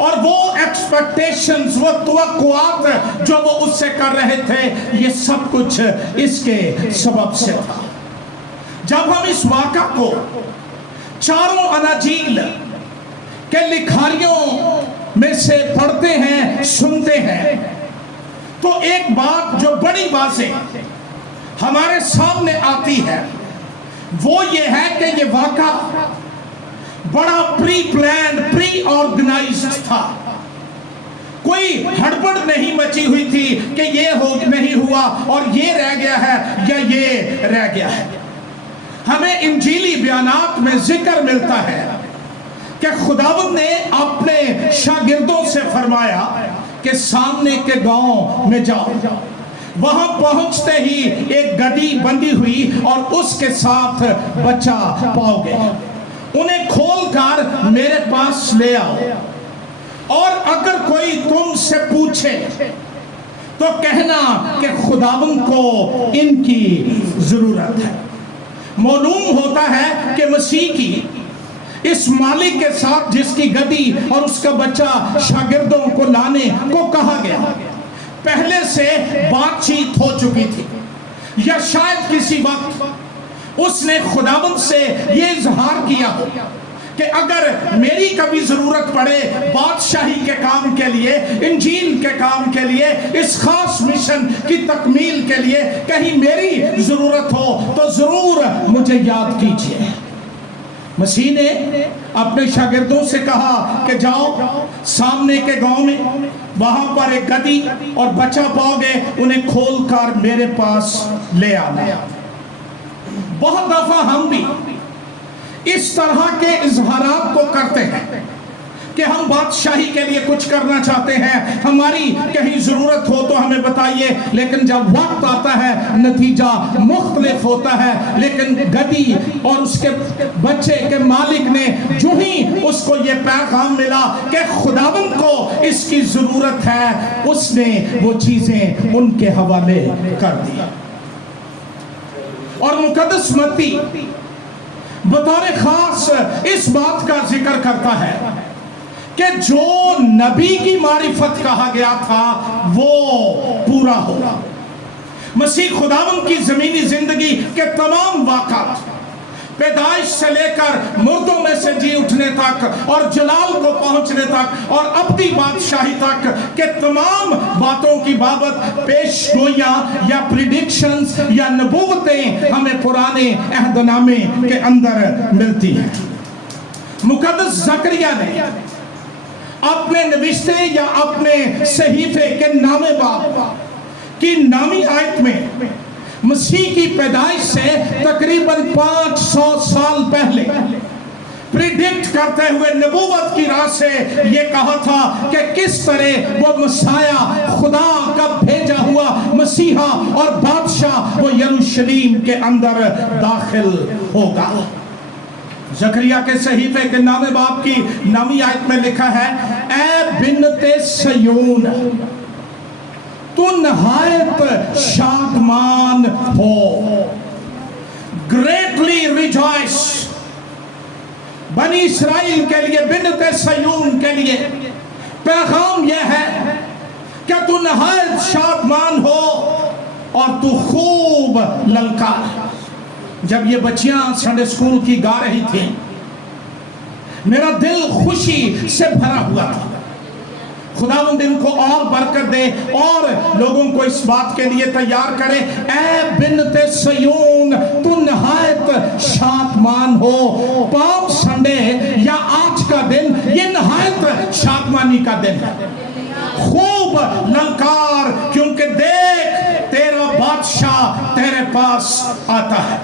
اور وہ ایکسپیکٹیشنز، وہ توقعات جو وہ اس سے کر رہے تھے، یہ سب کچھ اس کے سبب سے تھا۔ جب ہم اس واقعہ کو چاروں اناجیل کے لکھاریوں میں سے پڑھتے ہیں، سنتے ہیں، تو ایک بات جو بڑی واضح ہمارے سامنے آتی ہے وہ یہ ہے کہ یہ واقعہ بڑا پری پلانڈ، پری آرگنائزڈ تھا۔ کوئی ہڑبڑ نہیں مچی ہوئی تھی کہ یہ نہیں ہوا اور یہ رہ گیا ہے یا یہ رہ گیا ہے۔ ہمیں انجیلی بیانات میں ذکر ملتا ہے کہ خداوند نے اپنے شاگردوں سے فرمایا کہ سامنے کے گاؤں میں جاؤ، وہاں پہنچتے ہی ایک گدی بندھی ہوئی اور اس کے ساتھ بچہ پاؤ گے، انہیں کھول کر میرے پاس لے آؤ، اور اگر کوئی تم سے پوچھے تو کہنا کہ خداوند کو ان کی ضرورت ہے۔ معلوم ہوتا ہے کہ مسیح کی اس مالک کے ساتھ جس کی گدی اور اس کا بچہ شاگردوں کو لانے کو کہا گیا، پہلے سے بات چیت ہو چکی تھی، یا شاید کسی وقت اس نے خداوند سے یہ اظہار کیا ہو کہ اگر میری کبھی ضرورت پڑے بادشاہی کے کام کے لیے، انجیل کے کام کے لیے، اس خاص مشن کی تکمیل کے لیے کہیں میری ضرورت ہو تو ضرور مجھے یاد کیجیے۔ مسیح نے اپنے شاگردوں سے کہا کہ جاؤ سامنے کے گاؤں میں، وہاں پر ایک گدی اور بچہ پاؤ گے، انہیں کھول کر میرے پاس لے آنا۔ بہت دفعہ ہم بھی اس طرح کے اظہارات کو کرتے ہیں کہ ہم بادشاہی کے لیے کچھ کرنا چاہتے ہیں، ہماری کہیں ضرورت ہو تو ہمیں بتائیے، لیکن جب وقت آتا ہے نتیجہ مختلف ہوتا ہے۔ لیکن گدی اور اس کے بچے کے مالک نے جو ہی اس کو یہ پیغام ملا کہ خداوند کو اس کی ضرورت ہے، اس نے وہ چیزیں ان کے حوالے کر دی۔ اور مقدس متی بطور خاص اس بات کا ذکر کرتا ہے کہ جو نبی کی معرفت کہا گیا تھا وہ پورا ہوا۔ مسیح خداوند کی زمینی زندگی کے تمام واقعات، پیدائش سے لے کر مردوں میں سے جی اٹھنے تک اور جلال کو پہنچنے تک اور اپنی بادشاہی تک کے تمام باتوں کی بابت پیش گوئیاں یا پریڈکشنز یا نبوتیں ہمیں پرانے عہد نامے کے اندر ملتی ہیں۔ مقدس زکریا نے اپنے نوشتے یا اپنے صحیفے کے نامے باب کی نامی آیت میں مسیح کی پیدائش سے تقریباً 500 سال پہلے پریڈکٹ کرتے ہوئے نبوت کی راہ سے یہ کہا تھا کہ کس طرح وہ مسیح خدا کا بھیجا ہوا مسیحا اور بادشاہ وہ یروشلیم کے اندر داخل ہوگا۔ زکریا کے صحیفے کے نامے باب کی نامی آیت میں لکھا ہے، اے بنت سیون تو نہایت شادمان ہو، گریٹلی ریجوائس۔ بنی اسرائیل کے لیے، بنت سیون کے لیے پیغام یہ ہے کہ تو نہایت شادمان ہو اور تو خوب للکار۔ جب یہ بچیاں سنڈے اسکول کی گا رہی تھیں، میرا دل خوشی سے بھرا ہوا تھا۔ خداوند ان کو اور برکت دے اور لوگوں کو اس بات کے لیے تیار کرے، اے بنت سیون تو نہایت شادمان ہو۔ پام سنڈے یا آج کا دن یہ نہایت شادمانی کا دن ہے، خوب للکار، کیونکہ دیکھ تیرا بادشاہ تیرے پاس آتا ہے۔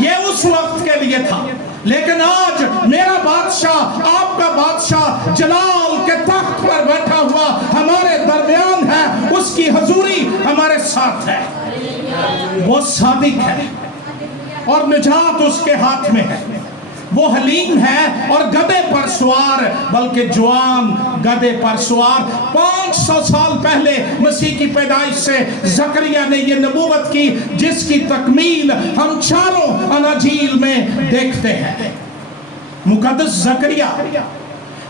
یہ اس وقت کے لیے تھا، لیکن آج میرا بادشاہ، آپ کا بادشاہ جلال کے تخت پر بیٹھا ہوا ہمارے درمیان ہے، اس کی حضوری ہمارے ساتھ ہے۔ وہ صادق ہے اور نجات اس کے ہاتھ میں ہے، وہ حلیم ہے اور گدھے پر سوار، بلکہ جوان گدھے پر سوار۔ 500 سال پہلے مسیح کی پیدائش سے زکریا نے یہ نبوت کی جس کی تکمیل ہم چاروں اناجیل میں دیکھتے ہیں۔ مقدس زکریا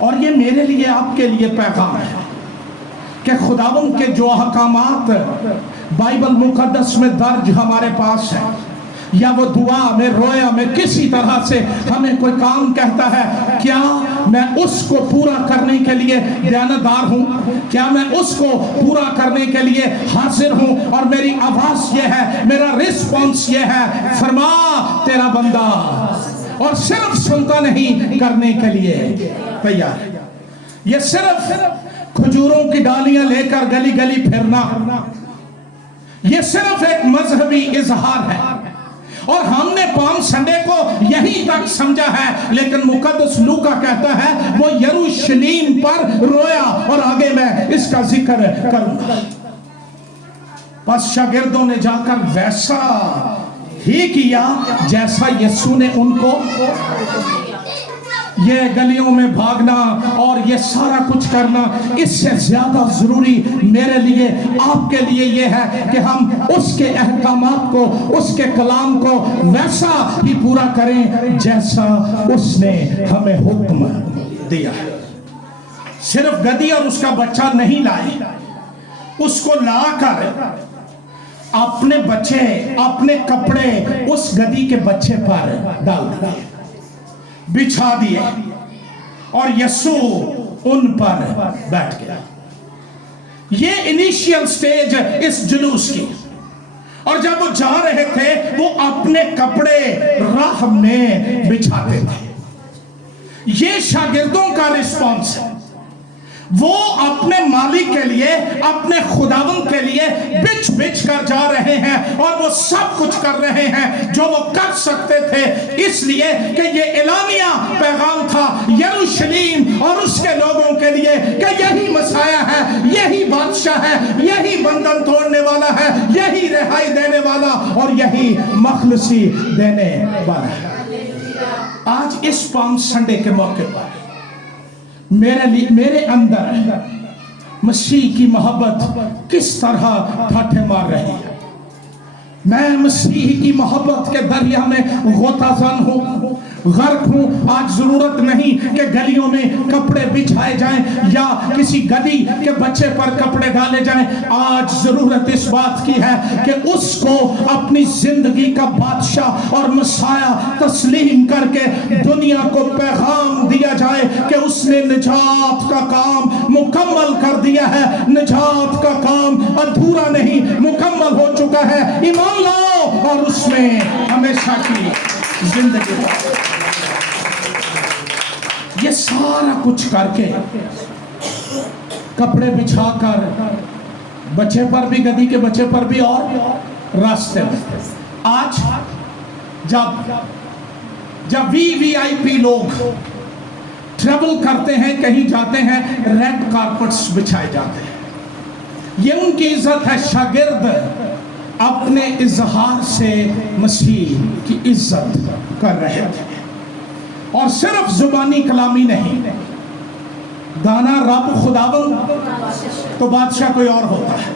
اور یہ میرے لیے آپ کے لیے پیغام ہے کہ خداوند کے جو احکامات بائبل مقدس میں درج ہمارے پاس ہے، یا وہ دعا میں رویا میں کسی طرح سے ہمیں کوئی کام کہتا ہے، کیا میں اس کو پورا کرنے کے لیے دیانتدار ہوں؟ کیا میں اس کو پورا کرنے کے لیے حاضر ہوں؟ اور میری آواز یہ ہے، میرا رسپانس یہ ہے، فرما تیرا بندہ، اور صرف سنتا نہیں، کرنے کے لیے تیار۔ یہ صرف کھجوروں کی ڈالیاں لے کر گلی گلی پھرنا، یہ صرف ایک مذہبی اظہار ہے، اور ہم نے پام سنڈے کو یہی تک سمجھا ہے، لیکن مقدس لوکا کہتا ہے وہ یروشلیم پر رویا، اور آگے میں اس کا ذکر کروں گا۔ پس شاگردوں نے جا کر ویسا ہی کیا جیسا یسوع نے ان کو۔ یہ گلیوں میں بھاگنا اور یہ سارا کچھ کرنا، اس سے زیادہ ضروری میرے لیے آپ کے لیے یہ ہے کہ ہم اس کے احکامات کو، اس کے کلام کو ویسا ہی پورا کریں جیسا اس نے ہمیں حکم دیا ہے۔ صرف گدی اور اس کا بچہ نہیں لائے، اس کو لا کر اپنے بچے، اپنے کپڑے اس گدی کے بچے پر ڈال دیے، بچھا دیے، اور یسوع ان پر بیٹھ گیا۔ یہ انیشیل سٹیج اس جلوس کی، اور جب وہ جا رہے تھے وہ اپنے کپڑے راہ میں بچھاتے تھے۔ یہ شاگردوں کا رسپانس ہے، وہ اپنے مالک کے لیے، اپنے خداوند کے لیے بچھ بچھ کر جا رہے ہیں، اور وہ سب کچھ کر رہے ہیں جو وہ کر سکتے تھے، اس لیے کہ یہ اعلانیہ پیغام تھا یروشلیم اور اس کے لوگوں کے لیے کہ یہی مسیح ہے، یہی بادشاہ ہے، یہی بندھن توڑنے والا ہے، یہی رہائی دینے والا، اور یہی مخلصی دینے والا ہے۔ آج اس پام سنڈے کے موقع پر میرے اندر مسیح کی محبت کس طرح ٹھاٹھے مار رہی ہے۔ میں مسیح کی محبت کے دریا میں غوطہ زن ہوں، غرق ہوں۔ آج ضرورت نہیں کہ گلیوں میں کپڑے بچھائے جائیں یا کسی گدی کے بچے پر کپڑے ڈالے جائیں۔ آج ضرورت اس بات کی ہے کہ اس کو اپنی زندگی کا بادشاہ اور مسیح تسلیم کر کے دنیا کو پیغام دیا جائے کہ اس نے نجات کا کام مکمل کر دیا ہے۔ نجات کا کام ادھورا نہیں، مکمل ہو چکا ہے۔ ایمان لاؤ اور اس میں ہمیشہ کی زندگی پاؤ۔ یہ سارا کچھ کر کے، کپڑے بچھا کر، بچے پر بھی، گدی کے بچے پر بھی، اور راستے میں آج جب وی آئی پی لوگ ٹریول کرتے ہیں، کہیں جاتے ہیں، ریڈ کارپٹس بچھائے جاتے ہیں۔ یہ ان کی عزت ہے۔ شاگرد اپنے اظہار سے مسیح کی عزت کر رہے تھے، اور صرف زبانی کلامی نہیں۔ دانا رب خداوند تو بادشاہ کوئی اور ہوتا ہے۔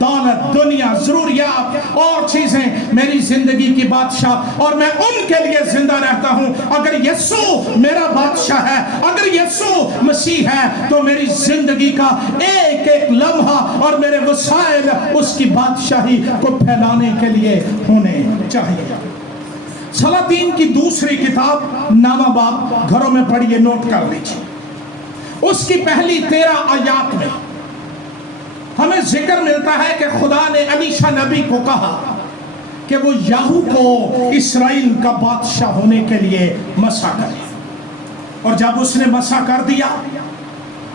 دولت، دنیا، ضروریات اور چیزیں میری زندگی کی بادشاہ، اور میں ان کے لیے زندہ رہتا ہوں۔ اگر یسوع میرا بادشاہ ہے، اگر یسوع مسیح ہے، تو میری زندگی کا ایک ایک لمحہ اور میرے وسائل اس کی بادشاہی کو پھیلانے کے لیے ہونے چاہیے۔ سلاطین کی دوسری کتاب نامہ باب گھروں میں پڑھیے، نوٹ کر لیجیے۔ اس کی پہلی 13 آیات میں ہمیں ذکر ملتا ہے کہ خدا نے الیشا نبی کو کہا کہ وہ یاہو کو اسرائیل کا بادشاہ ہونے کے لیے مسا کرے، اور جب اس نے مسا کر دیا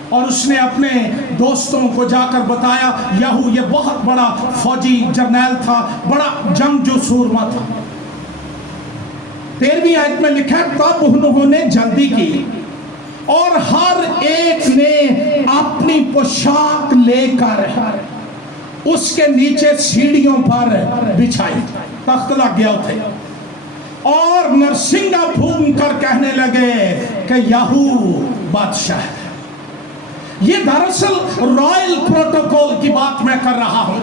اور اس نے اپنے دوستوں کو جا کر بتایا، یاہو یہ بہت بڑا فوجی جرنیل تھا، بڑا جنگجو سورما تھا۔ 13ویں آیت میں لکھا ہے تب انہوں نے جلدی کی اور ہر ایک نے اپنی پوشاک لے کر اس کے نیچے سیڑھیوں پر بچھائی، تخت لگ گیا تھے، اور نرسنگا پھون کر کہنے لگے کہ یاہو بادشاہ ہے۔ یہ دراصل رائل پروٹوکول کی بات میں کر رہا ہوں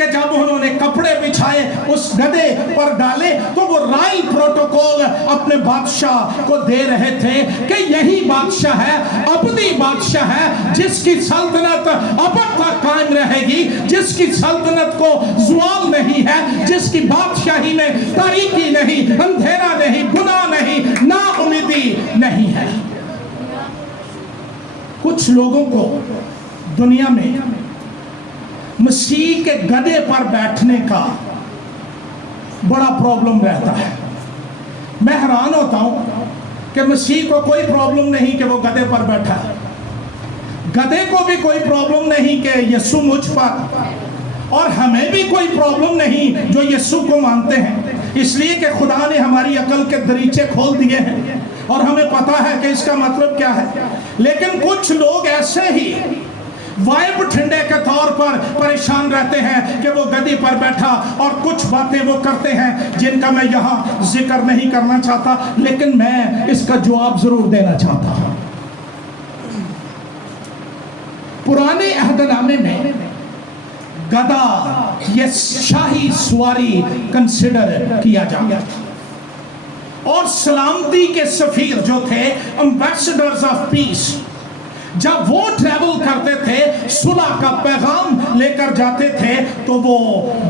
کہ جب انہوں نے کپڑے بچھائے اس گدھے پر ڈالے تو وہ رائل پروٹوکول اپنے بادشاہ کو دے رہے تھے کہ یہی بادشاہ ہے، ابدی بادشاہ ہے، جس کی سلطنت ابد تک قائم رہے گی، جس کی سلطنت کو زوال نہیں ہے، جس کی بادشاہی میں تاریکی نہیں، اندھیرا نہیں، گناہ نہیں، نا امیدی نہیں ہے۔ کچھ لوگوں کو دنیا میں مسیح کے گدھے پر بیٹھنے کا بڑا پرابلم رہتا ہے۔ میں حیران ہوتا ہوں کہ مسیح کو کوئی پرابلم نہیں کہ وہ گدھے پر بیٹھا ہے، گدھے کو بھی کوئی پرابلم نہیں کہ یسوع مجھ پر، اور ہمیں بھی کوئی پرابلم نہیں جو یسوع کو مانتے ہیں، اس لیے کہ خدا نے ہماری عقل کے دریچے کھول دیے ہیں اور ہمیں پتا ہے کہ اس کا مطلب کیا ہے۔ لیکن کچھ لوگ ایسے ہی وائب ٹھنڈے کے طور پر پریشان رہتے ہیں کہ وہ گدی پر بیٹھا، اور کچھ باتیں وہ کرتے ہیں جن کا میں یہاں ذکر نہیں کرنا چاہتا، لیکن میں اس کا جواب ضرور دینا چاہتا ہوں۔ پرانے عہد نامے میں گدھا یہ شاہی سواری کنسیڈر کیا جاتا ہے، اور سلامتی کے سفیر جو تھے، امبیسڈرز آف پیس، جب وہ ٹریول کرتے تھے، صلح کا پیغام لے کر جاتے تھے، تو وہ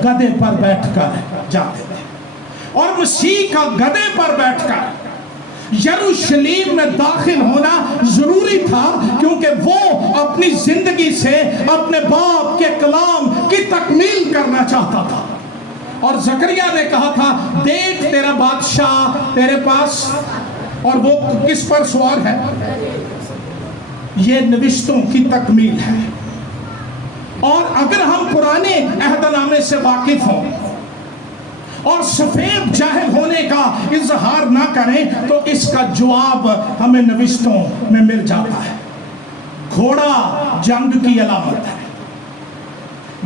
گدھے پر بیٹھ کر جاتے تھے، اور مسیح کا گدھے پر بیٹھ کر یروشلیم میں داخل ہونا ضروری تھا، کیونکہ وہ اپنی زندگی سے اپنے باپ کے کلام کی تکمیل کرنا چاہتا تھا۔ اور زکریا نے کہا تھا، دیکھ تیرا بادشاہ تیرے پاس، اور وہ کس پر سوار ہے؟ یہ نوشتوں کی تکمیل ہے۔ اور اگر ہم پرانے عہد نامے سے واقف ہوں اور سفید جاہل ہونے کا اظہار نہ کریں، تو اس کا جواب ہمیں نوشتوں میں مل جاتا ہے۔ گھوڑا جنگ کی علامت ہے۔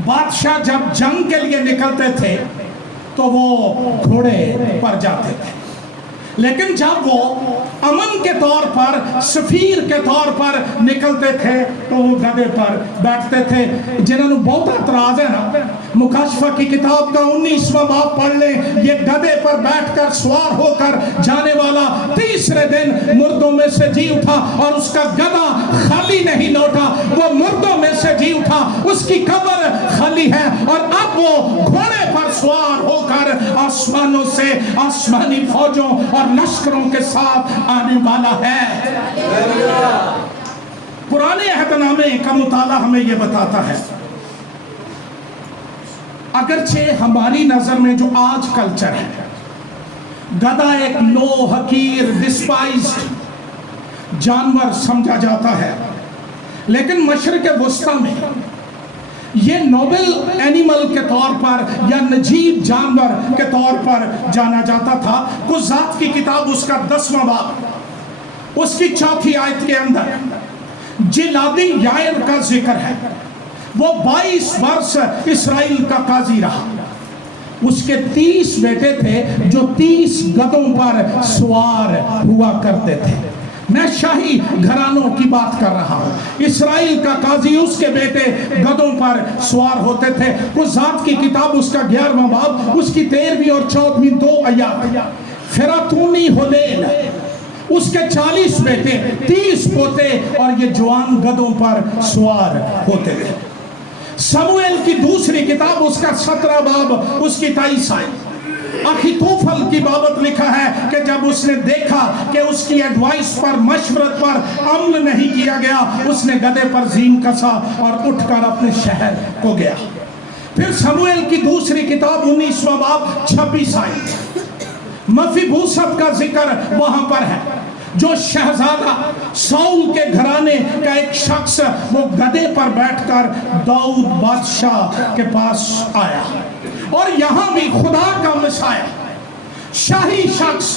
بادشاہ جب جنگ کے لیے نکلتے تھے تو وہ گھوڑے پر جاتے تھے، لیکن جب وہ امن کے طور پر، سفیر کے طور پر نکلتے تھے تو وہ گدھے پر بیٹھتے تھے۔ جنہوں نے بہت اعتراض ہے نا، مکاشفہ کی کتاب کا 19واں باب پڑھ لیں، یہ گدھے پر بیٹھ کر سوار ہو کر جانے والا تیسرے دن مردوں میں سے جی اٹھا، اور اس کا گدھا خالی نہیں لوٹا، وہ مردوں میں سے جی اٹھا، اس کی قبر خالی ہے، اور اب وہ گھوڑے پر سوار ہو کر آسمانوں سے آسمانی فوجوں اور لشکروں کے ساتھ آنے والا ہے۔ پرانے عہد نامے کا مطالعہ ہمیں یہ بتاتا ہے، اگرچہ ہماری نظر میں جو آج کلچر ہے، گدھا ایک لو، حقیر، ڈسپائزڈ جانور سمجھا جاتا ہے، لیکن مشرق وسطی میں یہ نوبل اینیمل کے طور پر یا نجیب جانور کے طور پر جانا جاتا تھا۔ قضات کی کتاب اس کا 10واں باب، اس کی 4 آیت کے اندر جلادی یائر کا ذکر ہے۔ وہ 22 برس اسرائیل کا قاضی رہا، اس کے 30 بیٹے تھے جو 30 گدھوں پر سوار ہوا کرتے تھے۔ میں شاہی گھرانوں کی بات کر رہا ہوں۔ اسرائیل کا قاضی، اس کے بیٹے گدھوں پر سوار ہوتے تھے۔ قضات کی کتاب اس کا 11واں باب، اس کی 13ویں اور 14ویں 2 آیات۔ فراتونی ہلیل، اس کے 40 بیٹے، 30 پوتے، اور یہ جوان گدھوں پر سوار ہوتے تھے۔ سموئیل کی دوسری کتاب اس کا 17 باب، اس کی 23 آیت۔ اخیتوفل کی بابت لکھا ہے کہ جب اس نے دیکھا کہ اس کی ایڈوائس پر، مشورت پر عمل نہیں کیا گیا، اس نے گدھے پر زین کسا اور اٹھ کر اپنے شہر کو گیا۔ پھر سموئیل کی دوسری کتاب 19واں باب 26 آیت، مفیبوست کا ذکر وہاں پر ہے، جو شہزادہ ساؤل کے گھرانے کا ایک شخص، وہ گدھے پر بیٹھ کر داؤد بادشاہ کے پاس آیا۔ اور یہاں بھی خدا کا مسیح، شاہی شخص،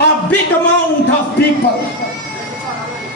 a big amount of people।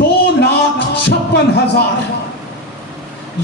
2,56,000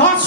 10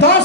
10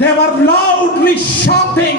They were loudly shouting,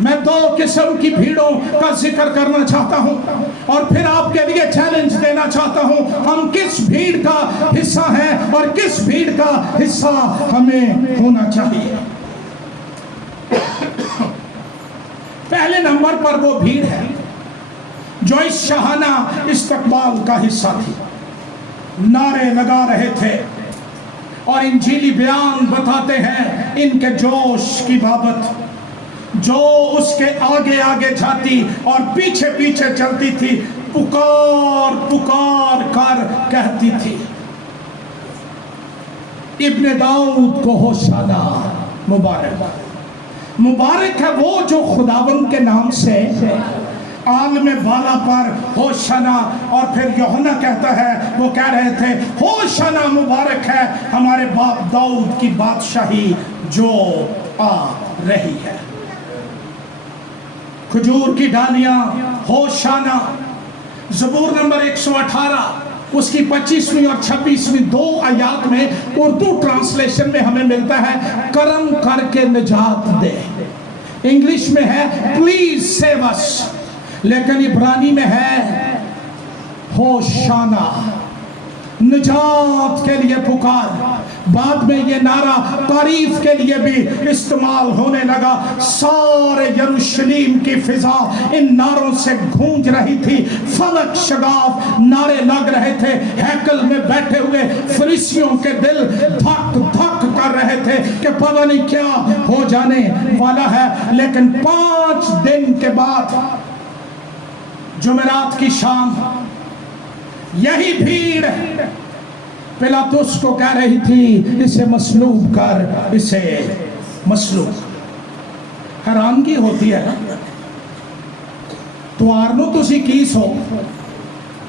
میں دو قسم کی بھیڑوں کا ذکر کرنا چاہتا ہوں اور پھر آپ کے لیے چیلنج دینا چاہتا ہوں، ہم کس بھیڑ کا حصہ ہیں اور کس بھیڑ کا حصہ ہمیں ہونا چاہیے۔ پہلے نمبر پر وہ بھیڑ ہے جو اس شاہانہ استقبال کا حصہ تھی، نعرے لگا رہے تھے اور انجیلی بیان بتاتے ہیں ان کے جوش کی بابت، جو اس کے آگے آگے جاتی اور پیچھے پیچھے چلتی تھی، پکار پکار کر کہتی تھی، ابن داؤد کو ہوشانہ، مبارک مبارک ہے وہ جو خداوند کے نام سے عالم بالا پر ہوشانہ۔ اور پھر یوحنا کہتا ہے، وہ کہہ رہے تھے ہوشانہ مبارک ہے ہمارے باپ داؤد کی بادشاہی جو آ رہی ہے۔ کھجور کی ڈالیاں ہوشانہ، زبور نمبر 118 اس کی 25ویں اور 26ویں دو آیات میں اردو ٹرانسلیشن میں ہمیں ملتا ہے کرم کر کے نجات دے، انگلش میں ہے پلیز سیو اس، لیکن عبرانی میں ہے ہوشانہ، نجات کے لیے پکار۔ بعد میں یہ نعرہ تعریف کے لیے بھی استعمال ہونے لگا، سارے یروشلم کی فضا ان نعروں سے گونج رہی تھی، فلک شگاف نعرے لگ رہے تھے، ہیکل میں بیٹھے ہوئے فریسیوں کے دل دھک دھک کر رہے تھے کہ پتہ نہیں کیا ہو جانے والا ہے۔ لیکن 5 دن کے بعد جمعرات کی شام یہی بھیڑ پلاطس کو کہہ رہی تھی اسے مصلوب کر، اسے مصلوب۔ حیرانگی ہوتی ہے تو آرنو تسی کی سو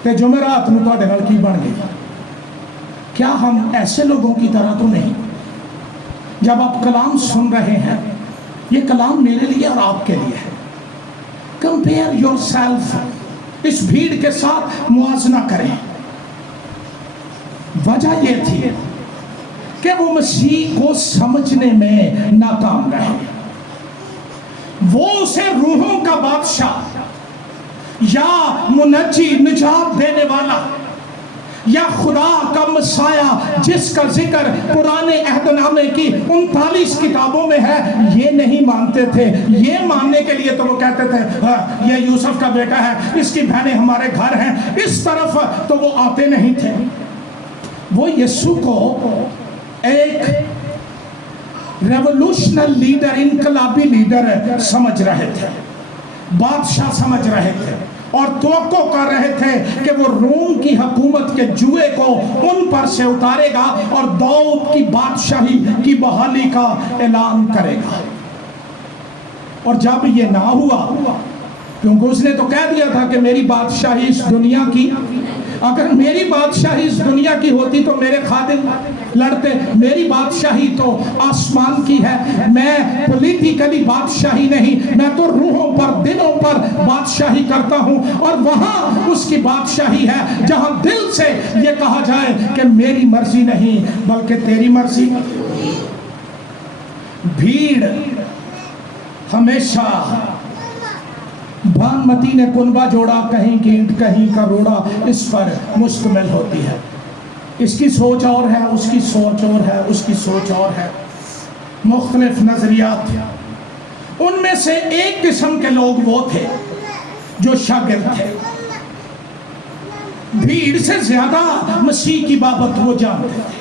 کہ جمعرات میں تو نال کی بن گئی، کیا ہم ایسے لوگوں کی طرح تو نہیں؟ جب آپ کلام سن رہے ہیں، یہ کلام میرے لیے اور آپ کے لیے ہے، کمپیئر یور سیلف، اس بھیڑ کے ساتھ موازنہ کریں۔ وجہ یہ تھی کہ وہ مسیح کو سمجھنے میں ناکام رہے، وہ اسے روحوں کا بادشاہ یا منجی، نجات دینے والا یا خدا کا مسیح جس کا ذکر پرانے عہد نامے کی 39 کتابوں میں ہے، یہ نہیں مانتے تھے۔ یہ ماننے کے لیے تو وہ کہتے تھے یہ یوسف کا بیٹا ہے، اس کی بہنیں ہمارے گھر ہیں، اس طرف تو وہ آتے نہیں تھے۔ وہ یسوع کو ایک ریولوشنل لیڈر، انقلابی لیڈر سمجھ رہے تھے، بادشاہ سمجھ رہے تھے، اور توقع کر رہے تھے کہ وہ روم کی حکومت کے جوئے کو ان پر سے اتارے گا اور داؤد کی بادشاہی کی بحالی کا اعلان کرے گا۔ اور جب یہ نہ ہوا، کیونکہ اس نے تو کہہ دیا تھا کہ میری بادشاہی اس دنیا کی، اگر میری بادشاہی اس دنیا کی ہوتی تو میرے خادم لڑتے، میری بادشاہی تو آسمان کی ہے، میں پولیٹیکلی بادشاہی نہیں، میں تو روحوں پر، دلوں پر بادشاہی کرتا ہوں، اور وہاں اس کی بادشاہی ہے جہاں دل سے یہ کہا جائے کہ میری مرضی نہیں بلکہ تیری مرضی۔ بھیڑ ہمیشہ بھانمتی نے کنبہ جوڑا، کہیں کی اینٹ کہیں کا روڑا، اس پر مشتمل ہوتی ہے۔ اس کی سوچ اور ہے، اس کی سوچ اور ہے، اس کی سوچ اور ہے، مختلف نظریات۔ ان میں سے ایک قسم کے لوگ وہ تھے جو شاگرد تھے، بھیڑ سے زیادہ مسیح کی بابت وہ جانتے تھے،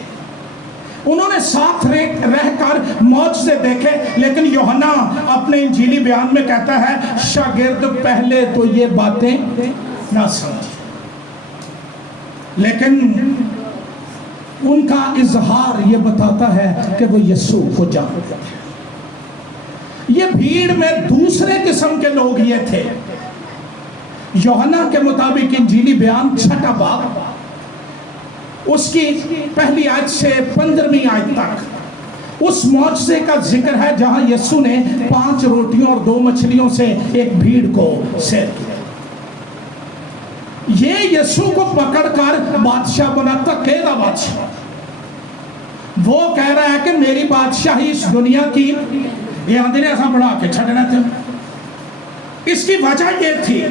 انہوں نے ساتھ رہ کر معجزے دیکھے، لیکن یوحنا اپنے انجیلی بیان میں کہتا ہے شاگرد پہلے تو یہ باتیں نہ سمجھے، لیکن ان کا اظہار یہ بتاتا ہے کہ وہ یسوع کو جانتے تھے۔ یہ بھیڑ میں دوسرے قسم کے لوگ یہ تھے، یوحنا کے مطابق انجیلی بیان 6 باب اس کی پہلی آیت سے 15ویں آیت تک اس معجزے کا ذکر ہے جہاں یسوع نے 5 روٹیوں اور 2 مچھلیوں سے ایک بھیڑ کو سیر کیا۔ یہ یسوع کو پکڑ کر بادشاہ بناتا، کہتا بادشاہ، وہ کہہ رہا ہے کہ میری بادشاہی اس دنیا کی، یہ آدھے نے ایسا بڑھا کے چھڑنا تھے، اس کی وجہ یہ تھی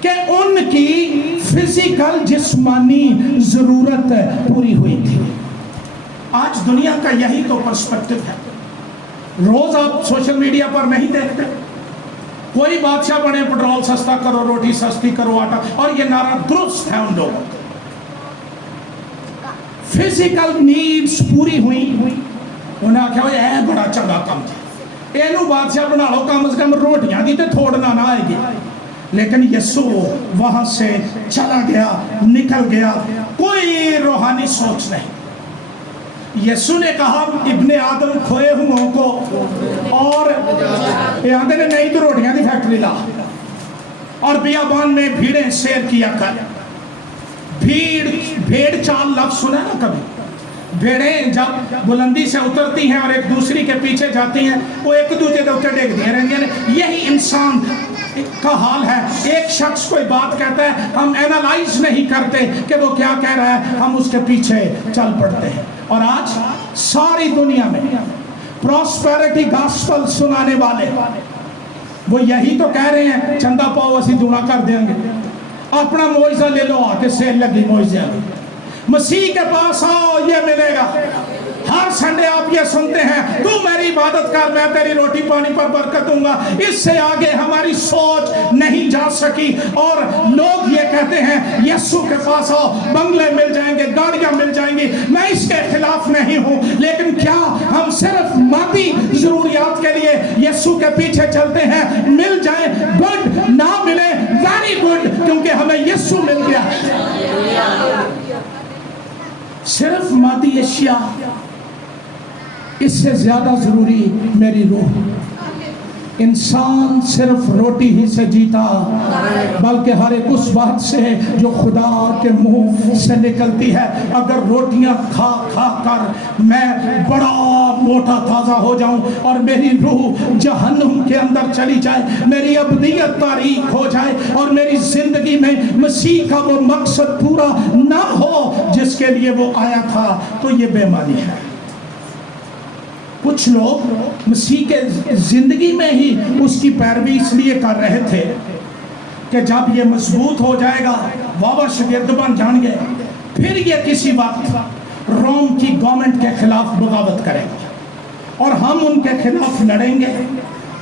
کہ ان کی فزیکل جسمانی ضرورت پوری ہوئی تھی۔ آج دنیا کا یہی تو پرسپیکٹو ہے۔ روز آپ سوشل میڈیا پر نہیں دیکھتے کوئی بادشاہ بنے پٹرول سستا کرو، روٹی سستی کرو، آٹا، اور یہ نعرہ درست ہے ان لوگوں کو۔ فزیکل نیڈز پوری ہوئی، انہیں آخیا یہ بڑا چنگا کام تھا، اینو بادشاہ بنا لو، کم از کم روٹیاں دی تے تھوڑنا نہ آئے گی۔ لیکن یسوع وہاں سے چلا گیا، نکل گیا، کوئی روحانی سوچ نہیں۔ یسوع نے کہا ابن آدم کھوئے ہوں کو، اور یہ آدھے نے نہیں تو روٹیاں دی فیکٹری لا، اور بیابان میں بھیڑیں سیر کیا کر۔ بھیڑ چال لفظ سنا نا کبھی؟ بھیڑیں جب بلندی سے اترتی ہیں اور ایک دوسری کے پیچھے جاتی ہیں، وہ ایک دوسرے کے اوپر ڈیگ دیے رہتی ہیں۔ یہی انسان کا حال ہے۔ ایک شخص کوئی بات کہتا ہے، ہم اینالائز نہیں کرتے کہ وہ کیا کہہ رہا ہے، ہم اس کے پیچھے چل پڑتے ہیں۔ اور آج ساری دنیا میں پراسپیرٹی گاسپل سنانے والے وہ یہی تو کہہ رہے ہیں، چندہ پاؤ اسی دونا کر دیں گے، اپنا معجزہ لے لو، آتے سیل لگی معجزہ، مسیح کے پاس آؤ یہ ملے گا۔ ہر سنڈے آپ یہ سنتے ہیں، تو میری عبادت کر میں تیری روٹی پانی پر برکت دوں گا۔ اس سے آگے ہماری سوچ نہیں جا سکی، اور لوگ یہ کہتے ہیں یسوع کے پاس آؤ، بنگلے مل جائیں گے، گاڑیاں مل جائیں گی۔ میں اس کے خلاف نہیں ہوں، لیکن کیا ہم صرف مادی ضروریات کے لیے یسوع کے پیچھے چلتے ہیں؟ مل جائیں گڈ، نہ ملے ویری گڈ، کیونکہ ہمیں یسوع مل گیا۔ صرف مادی اشیاء، اس سے زیادہ ضروری میری روح۔ انسان صرف روٹی ہی سے جیتا، بلکہ ہر ایک اس بات سے جو خدا کے منہ سے نکلتی ہے۔ اگر روٹیاں کھا کھا کر میں بڑا موٹا تازہ ہو جاؤں اور میری روح جہنم کے اندر چلی جائے، میری ابدیت تاریک ہو جائے، اور میری زندگی میں مسیح کا وہ مقصد پورا نہ ہو جس کے لیے وہ آیا تھا، تو یہ بے معنی ہے۔ کچھ لوگ مسیح کے زندگی میں ہی اس کی پیروی اس لیے کر رہے تھے کہ جب یہ مضبوط ہو جائے گا، بابا شاگرد بن جائیں گے، پھر یہ کسی وقت روم کی گورنمنٹ کے خلاف بغاوت کرے گا اور ہم ان کے خلاف لڑیں گے،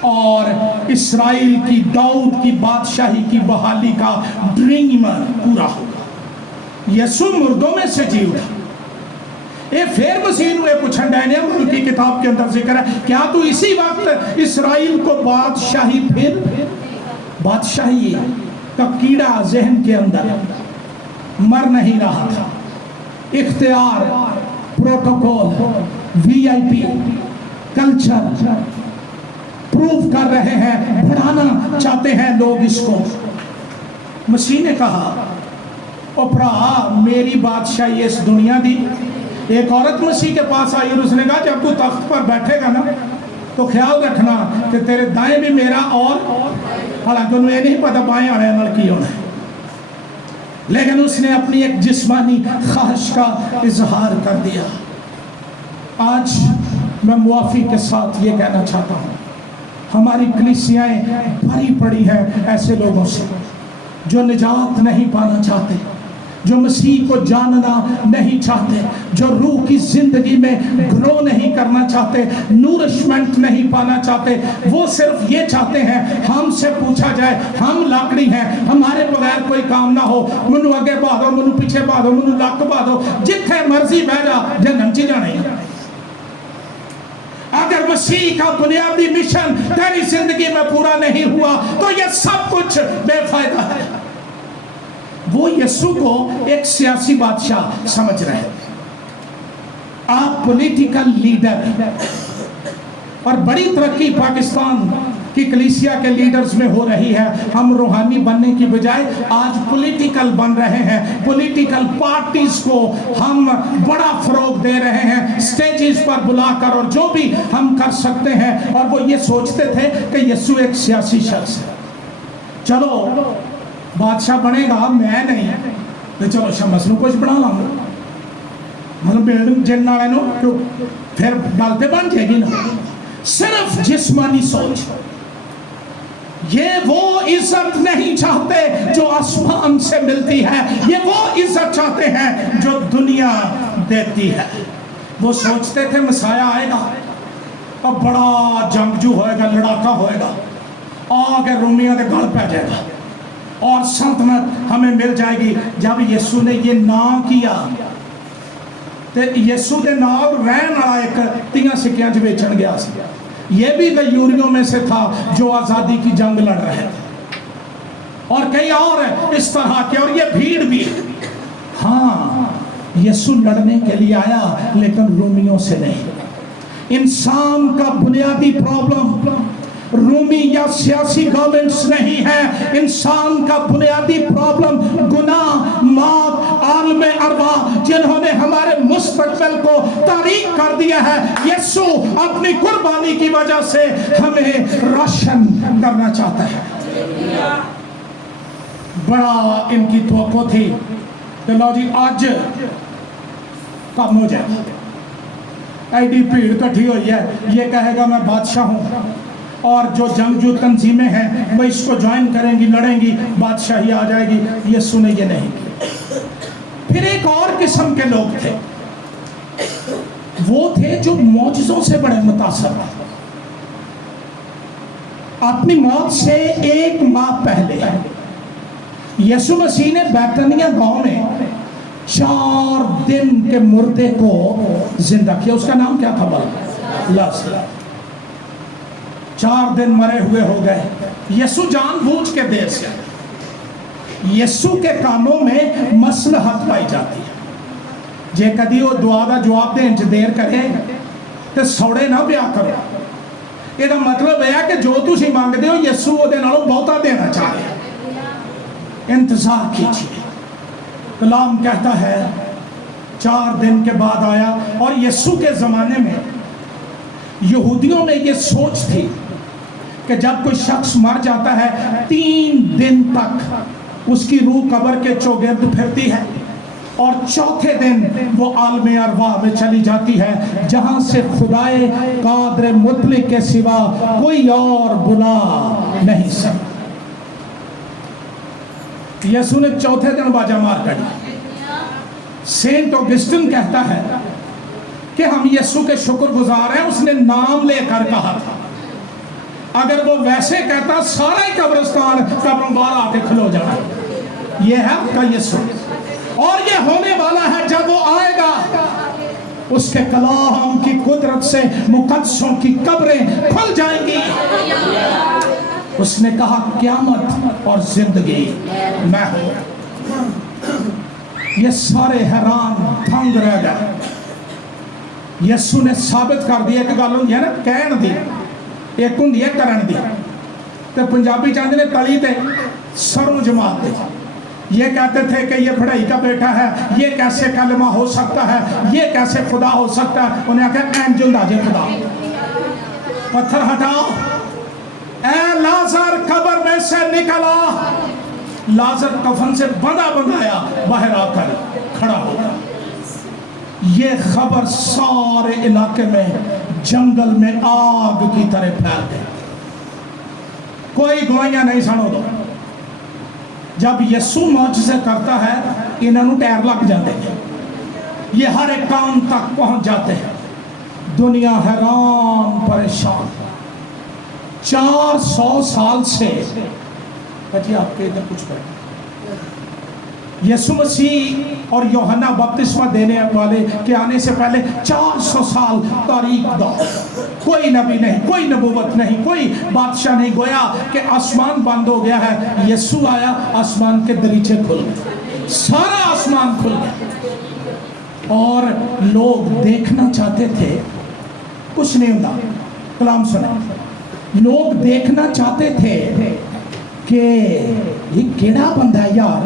اور اسرائیل کی داؤد کی بادشاہی کی بحالی کا ڈریم پورا ہوگا۔ یسوع مردوں میں سے جی اٹھا۔ اے پھر مسیح نوے پوچھن ڈائنیا ان کی کتاب کے اندر ذکر ہے، کیا تو اسی وقت اسرائیل کو بادشاہی، پھر بادشاہی کا کیڑا ذہن کے اندر مر نہیں رہا تھا۔ اختیار، پروٹوکول، وی آئی پی کلچر پروف کر رہے ہیں، بڑھانا چاہتے ہیں لوگ اس کو۔ مسیح نے کہا او پرا میری بادشاہی اس دنیا دی۔ ایک عورت مسیح کے پاس آئی اور اس نے کہا جب تو تخت پر بیٹھے گا نا تو خیال رکھنا کہ تیرے دائیں بھی میرا، اور حالانکہ انہوں یہ نہیں پتا بائیں آنے لڑکی ہونا ہے، لیکن اس نے اپنی ایک جسمانی خواہش کا اظہار کر دیا۔ آج میں معافی کے ساتھ یہ کہنا چاہتا ہوں، ہماری کلیسیائیں بھری پڑی ہیں ایسے لوگوں سے جو نجات نہیں پانا چاہتے، جو مسیح کو جاننا نہیں چاہتے، جو روح کی زندگی میں گرو نہیں کرنا چاہتے، نورشمنٹ نہیں پانا چاہتے۔ وہ صرف یہ چاہتے ہیں ہم سے پوچھا جائے ہم لاکڑی ہیں، ہمارے بغیر کوئی کام نہ ہو، منو اگے بادو، منو پیچھے بادو، منو لک بادو، جتھے مرضی بہ جا، جنم چ جانے۔ اگر مسیح کا بنیادی مشن تیری زندگی میں پورا نہیں ہوا تو یہ سب کچھ بے فائدہ ہے۔ وہ یسوع کو ایک سیاسی بادشاہ سمجھ رہے ہیں، آپ پولیٹیکل لیڈر، اور بڑی ترقی پاکستان کی کلیسیا کے لیڈرز میں ہو رہی ہے۔ ہم روحانی بننے کی بجائے آج پولیٹیکل بن رہے ہیں، پولیٹیکل پارٹیز کو ہم بڑا فروغ دے رہے ہیں، سٹیجز پر بلا کر، اور جو بھی ہم کر سکتے ہیں۔ اور وہ یہ سوچتے تھے کہ یسوع ایک سیاسی شخص ہے، چلو بادشاہ بنے گا، میں نہیں تو چلو شمس نو کچھ بنا لاؤں گا، مطلب بلڈنگ جن والے نو پھر ڈالتے بن جائے گی نا۔ صرف جسمانی سوچ، یہ وہ عزت نہیں چاہتے جو آسمان سے ملتی ہے، یہ وہ عزت چاہتے ہیں جو دنیا دیتی ہے۔ وہ سوچتے تھے مسیح آئے گا اور بڑا جنگجو ہوئے گا، لڑاکا ہوئے گا، آگے رومیوں کے گل پہ جائے گا اور سلطنت ہمیں مل جائے گی۔ جب یسو نے یہ نہ کیا تو یسو کے نال رہن والا ایک 30 سکیاں چ بیچن گیا سی، یہ بھی غیوریوں میں سے تھا جو آزادی کی جنگ لڑ رہے تھے، اور کئی اور اس طرح کے، اور یہ بھیڑ بھی۔ ہاں یسو لڑنے کے لیے آیا لیکن رومیوں سے نہیں۔ انسان کا بنیادی پرابلم رومی یا سیاسی گورنمنٹس نہیں ہے، انسان کا بنیادی پرابلم گناہ، موت، عالم ارواح جنہوں نے ہمارے مستقبل کو تاریک کر دیا ہے۔ یسوع اپنی قربانی کی وجہ سے ہمیں روشن کرنا چاہتا ہے۔ بڑا ان کی توقع تھی کہ لو جی آج کم ہو جائے، ایڈی بھیڑ کٹھی ہوئی ہے، یہ کہے گا میں بادشاہ ہوں، اور جو جنگجو تنظیمیں ہیں وہ اس کو جوائن کریں گی، لڑیں گی، بادشاہی آ جائے گی۔ یسوع نے یہ نہیں کیا۔ پھر ایک اور قسم کے لوگ تھے، وہ تھے جو معجزوں سے بڑے متاثر تھے۔ اپنی موت سے 1 ماہ پہلے یسوع مسیح نے بیتنیہ گاؤں میں 4 دن کے مردے کو زندہ کیا۔ اس کا نام کیا تھا؟ لازر۔ 4 دن مرے ہوئے ہو گئے۔ یسوع جان بوجھ کے دیر سے، یسوع کے کاموں میں مصلحت پائی جاتی ہے۔ جے کدی وہ دعا دا جواب دین چ دیر کرے تے سوڑے نہ بیاہ کرو۔ یہ مطلب ہے کہ جو تسی مانگتے ہو یسوع دے نالوں بہتا دینا چاہے، انتظار کیجیے۔ کلام کہتا ہے 4 دن کے بعد آیا، اور یسوع کے زمانے میں یہودیوں میں یہ سوچ تھی کہ جب کوئی شخص مر جاتا ہے 3 دن تک اس کی روح قبر کے چوگرد پھرتی ہے، اور چوتھے دن وہ عالم ارواح میں چلی جاتی ہے، جہاں سے خدائے قادر مطلق کے سوا کوئی اور بلا نہیں سکتا۔ یسوع نے چوتھے دن باجا مار کر، سینٹ اوگسٹن کہتا ہے کہ ہم یسوع کے شکر گزار ہیں، اس نے نام لے کر کہا تھا۔ اگر وہ ویسے کہتا سارا ہی قبرستان قبروں باہر آ کے کھلو جانا۔ یہ ہے آپ کا یسوع، اور یہ ہونے والا ہے جب وہ آئے گا، اس کے کلام کی قدرت سے مقدسوں کی قبریں کھل جائیں گی۔ اس نے کہا قیامت اور زندگی میں ہوں۔ یہ سارے حیران دھنگ رہ گئے۔ یسوع نے ثابت کر دیا کہ گل ہوندی ہے نا کہن دی، ایک ہوندی ہے کرن دی۔ تے پنجابی چاہتے نے تلی تے سروں جماعت دے۔ یہ کہتے تھے کہ یہ بڑھائی کا بیٹا ہے، یہ کیسے کلمہ ہو سکتا ہے، یہ کیسے خدا ہو سکتا ہے۔ انہیں کہا اینجل داجے خدا، پتھر ہٹاؤ، اے لازر قبر میں سے نکلا۔ لازر کفن سے بندھا بندھایا باہر آ کر کھڑا ہو گیا۔ یہ خبر سارے علاقے میں جنگل میں آگ کی طرح پھیل گئی۔ کوئی گواہیاں نہیں سنو دو۔ جب یسوع معجزے کرتا ہے انہوں ٹیر لگ جاتے ہیں، یہ ہر ایک کام تک پہنچ جاتے ہیں۔ دنیا حیران پریشان۔ 400 سال سے جی آپ کے ادھر کچھ بیٹھے، یسوع مسیح اور یوحنا بپتسمہ دینے والے کے آنے سے پہلے 400 سال تاریک دور، کوئی نبی نہیں، کوئی نبوت نہیں، کوئی بادشاہ نہیں۔ گویا کہ آسمان بند ہو گیا ہے، یسوع آیا، آسمان کے دریچے کھل گئے، سارا آسمان کھل گیا، اور لوگ دیکھنا چاہتے تھے، کچھ نہیں ہوتا۔ کلام سنیں، لوگ دیکھنا چاہتے تھے کہ یہ کیڑا بندہ ہے یار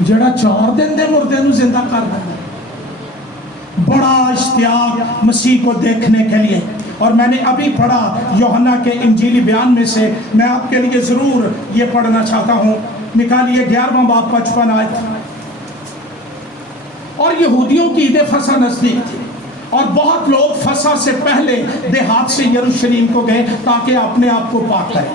جڑا 4 دن دے مردے نو زندہ کر دے۔ بڑا اشتیاق مسیح کو دیکھنے کے لیے۔ اور میں نے ابھی پڑھا یوحنا کے انجیلی بیان میں سے، میں آپ کے لیے ضرور یہ پڑھنا چاہتا ہوں۔ نکالیے 11واں باب 55 آیت۔ اور یہودیوں کی عید فصح نزدیک تھی، اور بہت لوگ فصح سے پہلے دیہات سے یروشلیم کو گئے تاکہ اپنے آپ کو پاک کریں۔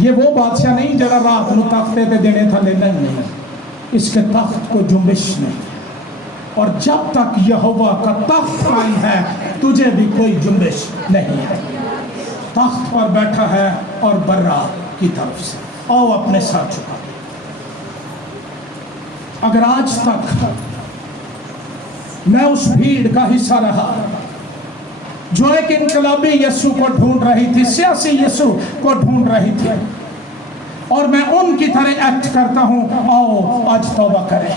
یہ وہ بادشاہ نہیں جڑا رات نو تختے تے دینے تھا لینا نہیں، اس کے تخت کو جنبش نہیں، اور جب تک یہوہ کا تخت قائم ہے تجھے بھی کوئی جنبش نہیں ہے۔ تخت پر بیٹھا ہے اور برا کی طرف سے، آؤ اپنے ساتھ چکا۔ اگر آج تک میں اس بھیڑ کا حصہ رہا جو ایک انقلابی یسوع کو ڈھونڈ رہی تھی، سیاسی یسوع کو ڈھونڈ رہی تھی، اور میں ان کی طرح ایکٹ کرتا ہوں، آؤ آج توبہ کریں۔